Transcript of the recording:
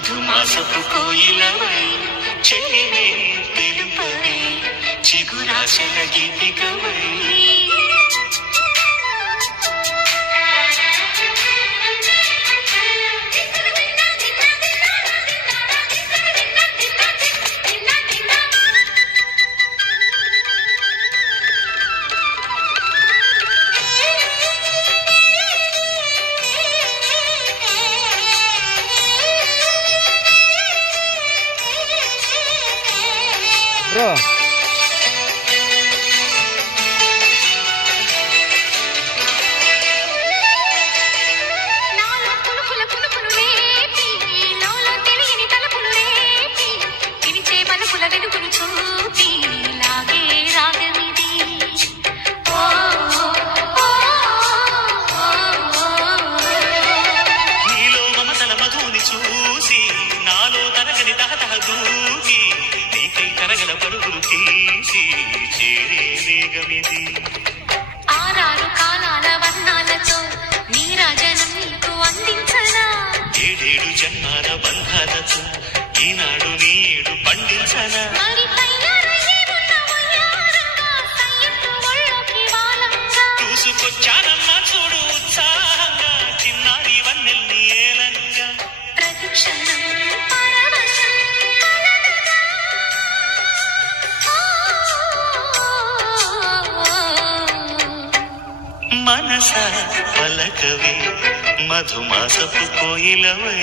మధుమాసపు కోయిలవై చెలివే తెలుపవే చిగురాశల గీతికవై bro నీలో మమతల మధుని చూసి నాలో తరగని తహతహ దూకి నీకై తరగల పరుగులు తీసి చేరే వేగమిది ఆరారు కాలాల వర్ణాలతో నీరాజనం నీకు అందించనా ఏడేడు జన్మాల బంధాలతో ఈనాడు నీడు పండించనా మరి తయారయ్యే ఉన్న వయ్యారంగా సయ్యత్తు ఒళ్ళోకి వాలంగా చూసుకొచ్చానమ్మా చూడు ఉత్సాహంగా చిన్నారి వన్నెల్ని ఏలంగా ప్రతిక్షణం పరవశం కలగగా. మనస పలకవే మధుమాసపు కోయిలవై